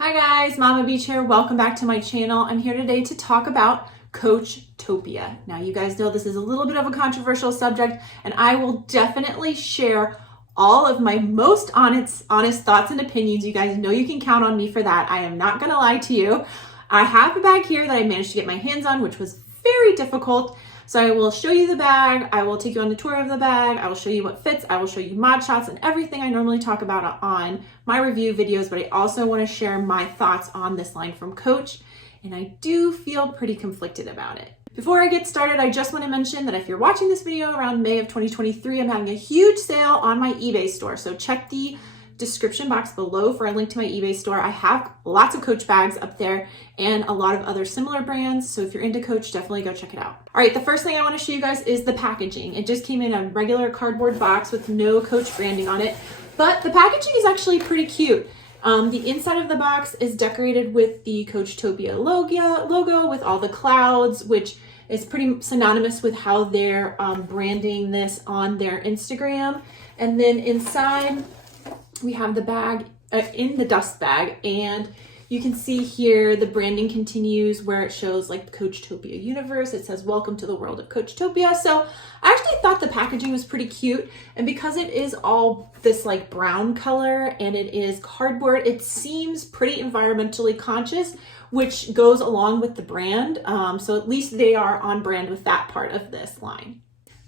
Hi guys, Mama Beach here. Welcome back to my channel. I'm here today to talk about Coachtopia. Now you guys know this is a little bit of a controversial subject and I will definitely share all of my most honest thoughts and opinions. You guys know you can count on me for that. I am not gonna lie to you. I have a bag here that I managed to get my hands on, which was very difficult. So I will show you the bag, I will take you on the tour of the bag, I will show you what fits, I will show you mod shots and everything I normally talk about on my review videos, but I also want to share my thoughts on this line from Coach, and I do feel pretty conflicted about it. Before I get started, I just want to mention that if you're watching this video around May of 2023, I'm having a huge sale on my eBay store, so check the description box below for a link to my eBay store. I have lots of Coach bags up there and a lot of other similar brands. So if you're into Coach, definitely go check it out. All right, the first thing I want to show you guys is the packaging. It just came in a regular cardboard box with no Coach branding on it, but the packaging is actually pretty cute. The inside of the box is decorated with the Coachtopia logo with all the clouds, which is pretty synonymous with how they're branding this on their Instagram. And then inside, we have the bag in the dust bag, and you can see here the branding continues where it shows like the Coachtopia universe. It says welcome to the world of Coachtopia. So I actually thought the packaging was pretty cute, and because it is all this like brown color and it is cardboard, it seems pretty environmentally conscious, which goes along with the brand. So at least they are on brand with that part of this line.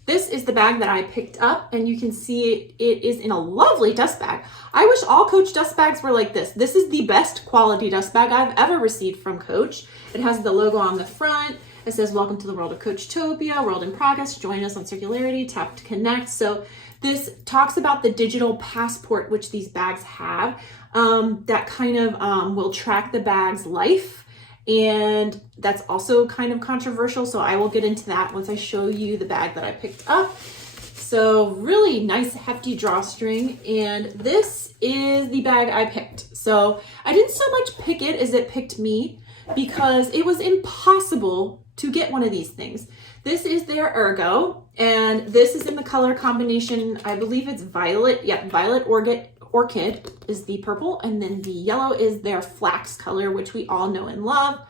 This is the bag that I picked up, and you can see it is in a lovely dust bag. I wish all Coach dust bags were like this. This is the best quality dust bag I've ever received from Coach. It has the logo on the front. It says, welcome to the world of Coachtopia, world in progress. Join us on circularity, tap to connect. So this talks about the digital passport, which these bags have, that kind of will track the bag's life. And that's also kind of controversial, so I will get into that once I show you the bag that I picked up. So really nice hefty drawstring, and this is the bag I picked. So I didn't so much pick it as it picked me, because it was impossible to get one of these things. This is their Ergo, and this is in the color combination, I believe it's violet. Yeah, violet orchid is the purple, and then the yellow is their flax color, which we all know and love.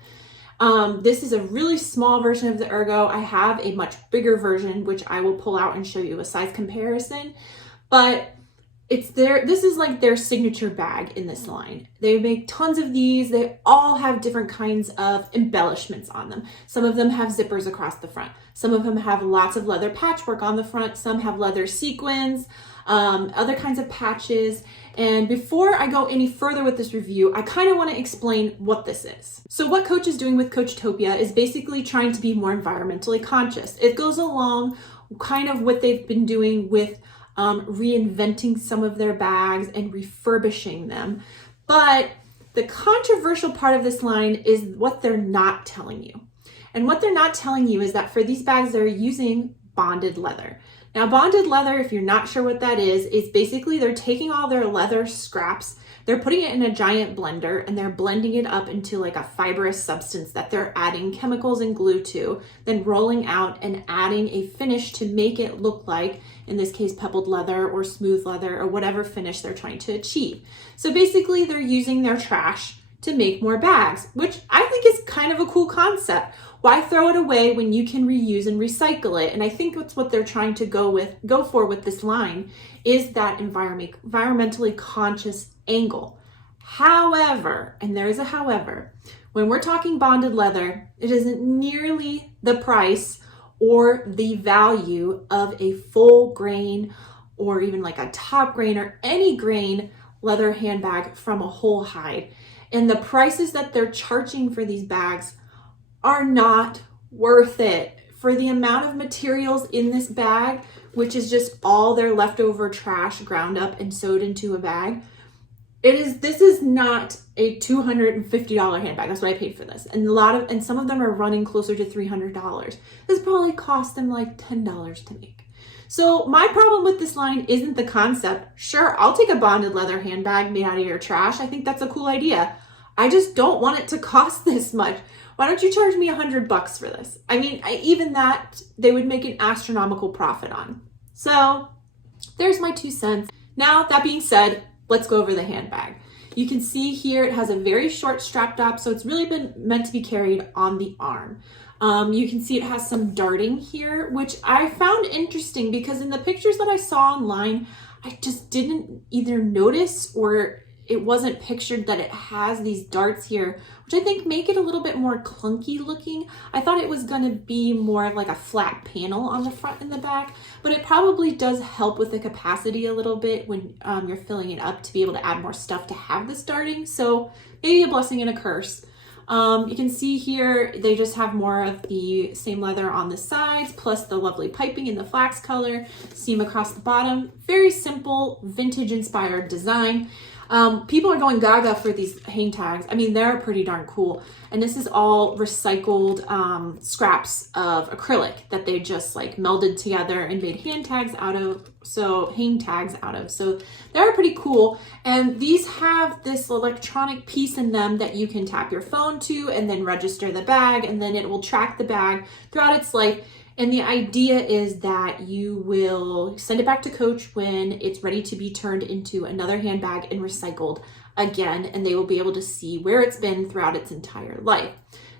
This is a really small version of the Ergo. I have a much bigger version, which I will pull out and show you a size comparison, but this is like their signature bag in this line. They make tons of these. They all have different kinds of embellishments on them. Some of them have zippers across the front. Some of them have lots of leather patchwork on the front. Some have leather sequins, other kinds of patches. And before I go any further with this review, I kind of want to explain what this is. So what Coach is doing with Coachtopia is basically trying to be more environmentally conscious. It goes along kind of what they've been doing with reinventing some of their bags and refurbishing them. But the controversial part of this line is what they're not telling you. And what they're not telling you is that for these bags, they're using bonded leather. Now, bonded leather, if you're not sure what that is basically they're taking all their leather scraps, they're putting it in a giant blender, and they're blending it up into like a fibrous substance that they're adding chemicals and glue to, then rolling out and adding a finish to make it look like, in this case, pebbled leather or smooth leather or whatever finish they're trying to achieve. So basically they're using their trash to make more bags, which I think is kind of a cool concept. Why throw it away when you can reuse and recycle it? And I think that's what they're trying to go for with this line, is that environmentally conscious angle. However, and there is a however, when we're talking bonded leather, it isn't nearly the price or the value of a full grain or even like a top grain or any grain leather handbag from a whole hide. And the prices that they're charging for these bags are not worth it. For the amount of materials in this bag, which is just all their leftover trash ground up and sewed into a bag, this is not a $250 handbag. That's what I paid for this. And some of them are running closer to $300. This probably cost them like $10 to make. So my problem with this line isn't the concept. Sure, I'll take a bonded leather handbag made out of your trash. I think that's a cool idea. I just don't want it to cost this much. Why don't you charge me $100 for this? I mean, even that, they would make an astronomical profit on. So there's my 2 cents. Now, that being said, let's go over the handbag. You can see here it has a very short strap top, so it's really been meant to be carried on the arm. You can see it has some darting here, which I found interesting because in the pictures that I saw online, I just didn't either notice or it wasn't pictured that it has these darts here, which I think make it a little bit more clunky looking. I thought it was going to be more of like a flat panel on the front and the back, but it probably does help with the capacity a little bit when you're filling it up to be able to add more stuff to have this darting. So maybe a blessing and a curse. You can see here, they just have more of the same leather on the sides, plus the lovely piping in the flax color, seam across the bottom. Very simple, vintage inspired design. People are going gaga for these hang tags. I mean, they're pretty darn cool. And this is all recycled scraps of acrylic that they just like melded together and made hang tags out of. So they're pretty cool. And these have this electronic piece in them that you can tap your phone to and then register the bag, and then it will track the bag throughout its life. And the idea is that you will send it back to Coach when it's ready to be turned into another handbag and recycled again, and they will be able to see where it's been throughout its entire life.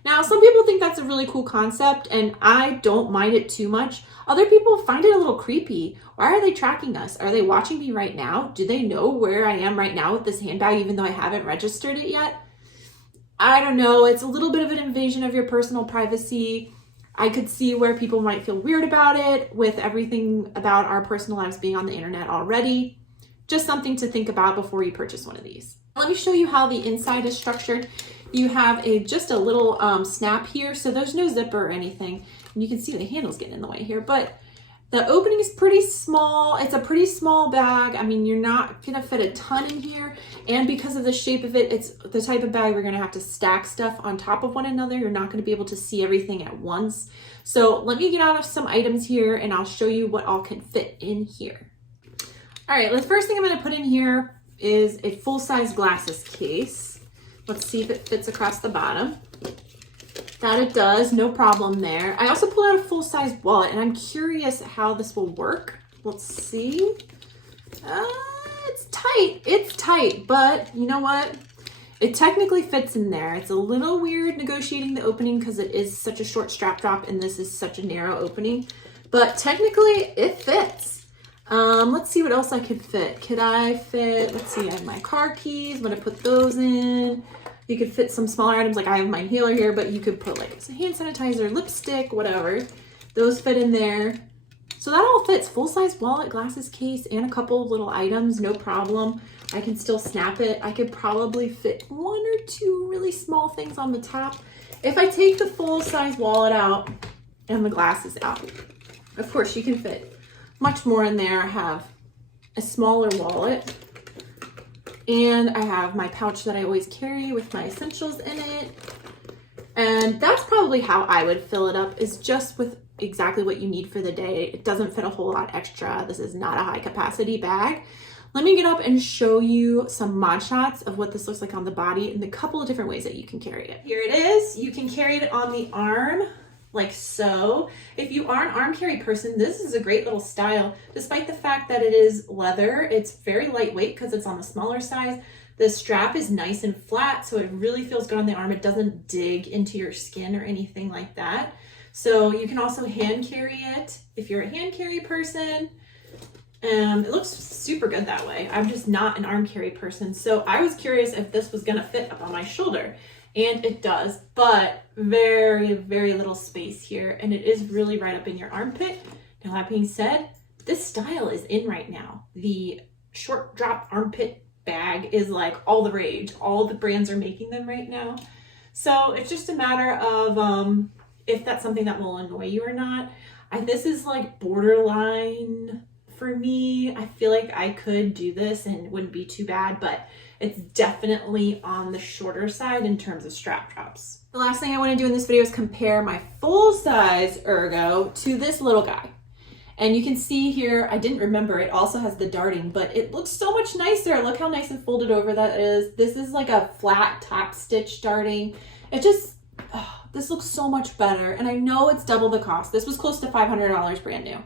Now, some people think that's a really cool concept, and I don't mind it too much. Other people find it a little creepy. Why are they tracking us? Are they watching me right now? Do they know where I am right now with this handbag, even though I haven't registered it yet? I don't know. It's a little bit of an invasion of your personal privacy. I could see where people might feel weird about it with everything about our personal lives being on the internet already. Just something to think about before you purchase one of these. Let me show you how the inside is structured. You have just a little snap here, so there's no zipper or anything. And you can see the handle's getting in the way here, but the opening is pretty small. It's a pretty small bag. I mean, you're not gonna fit a ton in here. And because of the shape of it, it's the type of bag we're gonna have to stack stuff on top of one another. You're not gonna be able to see everything at once. So let me get out of some items here and I'll show you what all can fit in here. All right, the first thing I'm gonna put in here is a full-size glasses case. Let's see if it fits across the bottom. That it does, no problem there. I also pulled out a full-size wallet and I'm curious how this will work. Let's see. It's tight, but you know what? It technically fits in there. It's a little weird negotiating the opening because it is such a short strap drop and this is such a narrow opening, but technically it fits. Let's see what else I could fit. Could I fit, let's see, I have my car keys. I'm gonna put those in. You could fit some smaller items, like I have my inhaler here, but you could put like a hand sanitizer, lipstick, whatever. Those fit in there. So that all fits. Full-size wallet, glasses case, and a couple of little items, no problem. I can still snap it. I could probably fit one or two really small things on the top. If I take the full-size wallet out and the glasses out, of course you can fit much more in there. I have a smaller wallet. And I have my pouch that I always carry with my essentials in it. And that's probably how I would fill it up, is just with exactly what you need for the day. It doesn't fit a whole lot extra. This is not a high capacity bag. Let me get up and show you some mod shots of what this looks like on the body and the couple of different ways that you can carry it. Here it is. You can carry it on the arm like so. If you are an arm carry person, this is a great little style. Despite the fact that it is leather, it's very lightweight because it's on the smaller size. The strap is nice and flat, so it really feels good on the arm. It doesn't dig into your skin or anything like that. So you can also hand carry it if you're a hand carry person. It looks super good that way. I'm just not an arm carry person, so I was curious if this was gonna fit up on my shoulder. And it does, but very, very little space here. And it is really right up in your armpit. Now, that being said, this style is in right now. The short drop armpit bag is like all the rage. All the brands are making them right now. So it's just a matter of if that's something that will annoy you or not. This is like borderline for me. I feel like I could do this and it wouldn't be too bad, but it's definitely on the shorter side in terms of strap drops. The last thing I want to do in this video is compare my full-size Ergo to this little guy. And you can see here, I didn't remember, it also has the darting, but it looks so much nicer. Look how nice and folded over that is. This is like a flat top stitch darting. It just, this looks so much better. And I know it's double the cost. This was close to $500 brand new,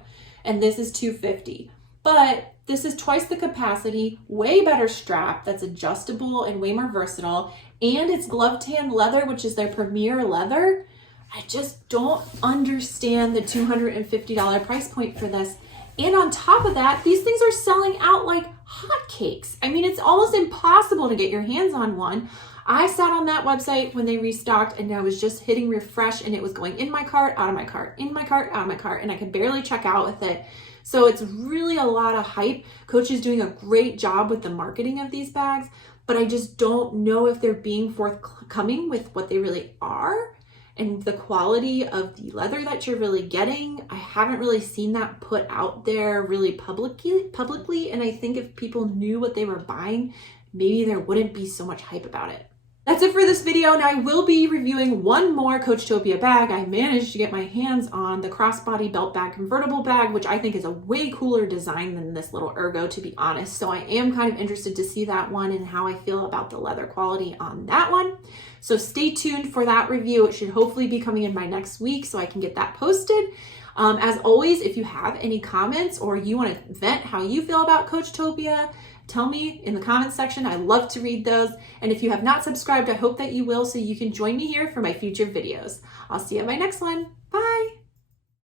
and this is $250. But This is twice the capacity, way better strap that's adjustable and way more versatile, and it's glove tan leather, which is their premier leather. I just don't understand the $250 price point for this. And on top of that, these things are selling out like hotcakes. I mean, it's almost impossible to get your hands on one. I sat on that website when they restocked and I was just hitting refresh and it was going in my cart, out of my cart, in my cart, out of my cart, and I could barely check out with it. So it's really a lot of hype. Coach is doing a great job with the marketing of these bags, but I just don't know if they're being forthcoming with what they really are and the quality of the leather that you're really getting. I haven't really seen that put out there really publicly. And I think if people knew what they were buying, maybe there wouldn't be so much hype about it. That's it for this video. Now I will be reviewing one more Coachtopia bag. I managed to get my hands on the crossbody belt bag convertible bag, which I think is a way cooler design than this little Ergo, to be honest. So I am kind of interested to see that one and how I feel about the leather quality on that one. So stay tuned for that review. It should hopefully be coming in by next week so I can get that posted. As always, if you have any comments or you want to vent how you feel about Coachtopia, tell me in the comments section. I love to read those. And if you have not subscribed, I hope that you will so you can join me here for my future videos. I'll see you at my next one. Bye.